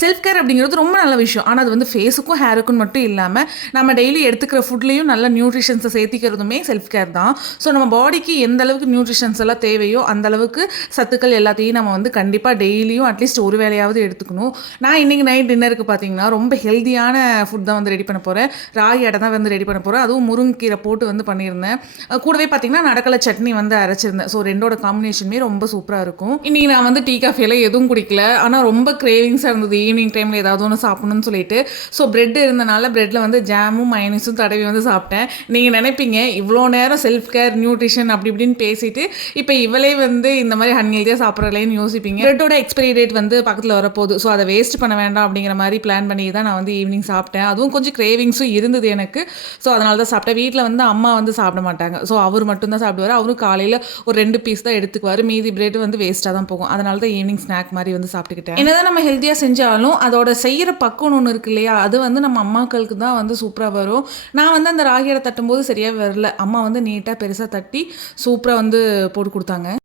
Self care அப்படிங்கிறது ரொம்ப நல்ல விஷயம். ஆனால் அது வந்து ஃபேஸுக்கும் ஹேருக்கும் மட்டும் இல்லாமல் நம்ம டெய்லி எடுத்துக்கிற ஃபுட்லேயும் நல்ல நியூட்ரிஷன்ஸை சேர்த்திக்கிறதுமே செல்ஃப் கேர் தான். ஸோ நம்ம பாடிக்கு எந்த அளவுக்கு நியூட்ரிஷன்ஸ் எல்லாம் தேவையோ அந்த அளவுக்கு சத்துக்கள் எல்லாத்தையும் நம்ம வந்து கண்டிப்பாக டெய்லியும் அட்லீஸ்ட் ஒரு வேலையாவது எடுத்துக்கணும். நான் இன்றைக்கி நைட் டின்னருக்கு பார்த்தீங்கன்னா ரொம்ப ஹெல்த்தியான ஃபுட் தான் வந்து ரெடி பண்ண போகிறேன். ராகி அடை தான் வந்து ரெடி பண்ண போகிறேன். அதுவும் முருங்கீரை போட்டு வந்து பண்ணியிருந்தேன். கூடவே பார்த்தீங்கன்னா நடக்கலை சட்னி வந்து அரைச்சிருந்தேன். ஸோ ரெண்டோட காம்பினேஷனுமே ரொம்ப சூப்பராக இருக்கும். இன்றைக்கி நான் வந்து டீ காஃபியெல்லாம் எதுவும் குடிக்கல. ஆனால் ரொம்ப கிரேவிங்ஸாக இருந்தது ஈவினிங் டைமில் ஏதாவது ஒன்று சாப்பிடணும்னு சொல்லிட்டு. ஸோ பிரெட் இருந்தனால பிரெட்டில் வந்து ஜாமும் மயனீஸும் தடவி வந்து சாப்பிட்டேன். நீங்கள் நினைப்பீங்க இவ்வளோ நேரம் செல்ஃப் கேர் நியூட்ரிஷன் அப்படி இப்படின்னு பேசிட்டு இப்போ இவளே வந்து இந்த மாதிரி அன்ஹெல்தியாக சாப்பிட்றலேன்னு யோசிப்பீங்க. பிரெட்டோட எக்ஸ்பைரி டேட் வந்து பக்கத்தில் வரப்போகுது. ஸோ அதை வேஸ்ட் பண்ண வேண்டாம் அப்படிங்கிற மாதிரி பிளான் பண்ணி தான் நான் வந்து ஈவினிங் சாப்பிட்டேன். அதுவும் கொஞ்சம் கிரேவிங்ஸும் இருந்தது எனக்கு. ஸோ அதனால தான் சாப்பிட்டேன். வீட்டில் வந்து அம்மா வந்து சாப்பிட மாட்டாங்க. ஸோ அவர் மட்டும்தான் சாப்பிடுவார். அவரும் காலையில் ஒரு 2 பீஸ் தான் எடுத்துக்குவார். மீதி பிரெட் வந்து வேஸ்ட்டாக தான் போகும். அதனால தான் ஈவினிங் ஸ்நாக் மாதிரி வந்து சாப்பிட்டுக்கிட்டேன். என்னதான் நம்ம ஹெல்த்தியாக செஞ்சாலும் அதோட செய்கிற பக்குவம் ஒன்று இருக்கு இல்லையா, அது வந்து நம்ம அம்மாக்களுக்கு தான் வந்து சூப்பராக வரும். நான் வந்து அந்த ராகியோட தட்டும்போது சரியாக வரல. அம்மா வந்து நீட்டாக பெருசாக தட்டி சூப்பராக வந்து போட்டு கொடுத்தாங்க.